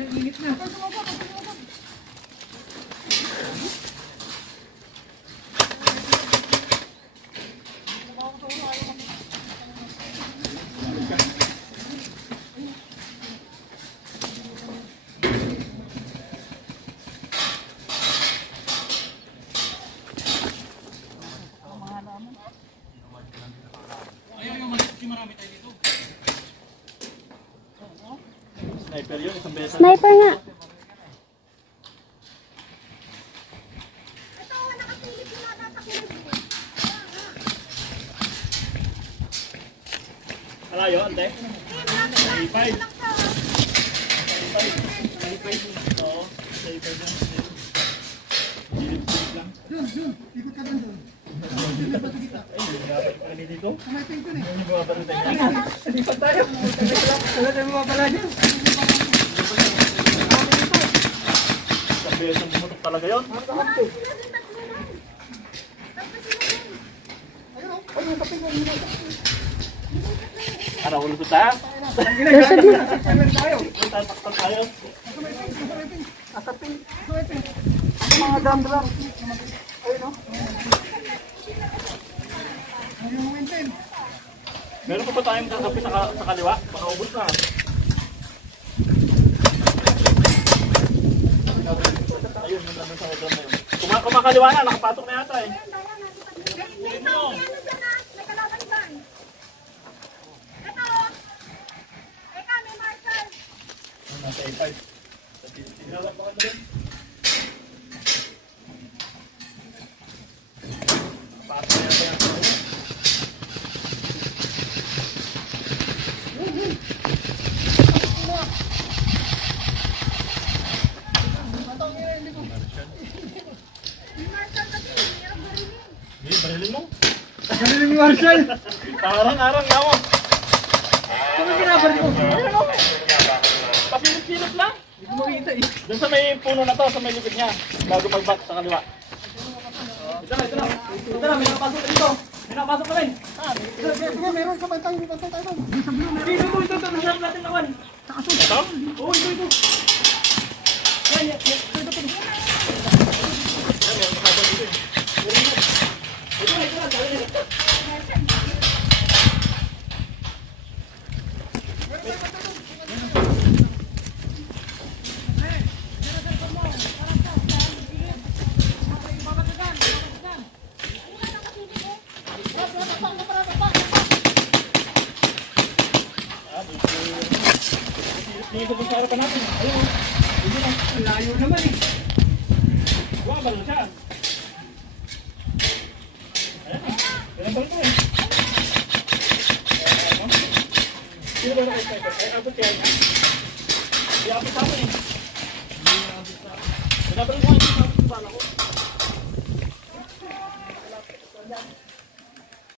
Init na. Sniper yun, isang beses. Sniper nga. Malayo, ante? 35. Oo, 35 lang. Yun, ikot ka doon. Ay, dapat pa kami dito. Kumain ko na. Hindi ba pa tayo? Lipat tayo. Wala tayo mapapala dyan. Isang beses ang bumutok talaga yun. Ano, ulusot tayo? Lusod na. Tataktak tayo. Mga drum. Ayun o. Ayun mo maintain. Meron pa ba tayong kakapit sa kaliwa? Baka ubos na. Ayun, nandun sa drum na yun. Kumakaliwa na, nakapatok na yata eh. Nasa A5. Tinawag ba ka doon? Pasok na yata yan. Hindi, barilin mo. Galing ni Marshall. Arang-arang na mo. Kung kinabar mo. Pasilip-silip lang. Hindi ko makita eh. Doon sa may puno na to, sa may likod niya. Bago mag-back sa kaliwa. Ito na. May nakapasok dito. May nakapasok pa rin. Sige, meron ka bantay tayo. Sa blue meron. Ito. Nasarap natin naman. Sa kaso. Ito? Oo, ito. Yan. Hindi ko sa harapan natin. Ayun. Hindi na. Layo naman eh. Wala ba lang siya? Ayan. Ganun ba ito eh? Sino ba nakasniper? Ay, abot kaya niya? Hindi abot sa akin eh. Hindi abot sa akin. Pinapalit mo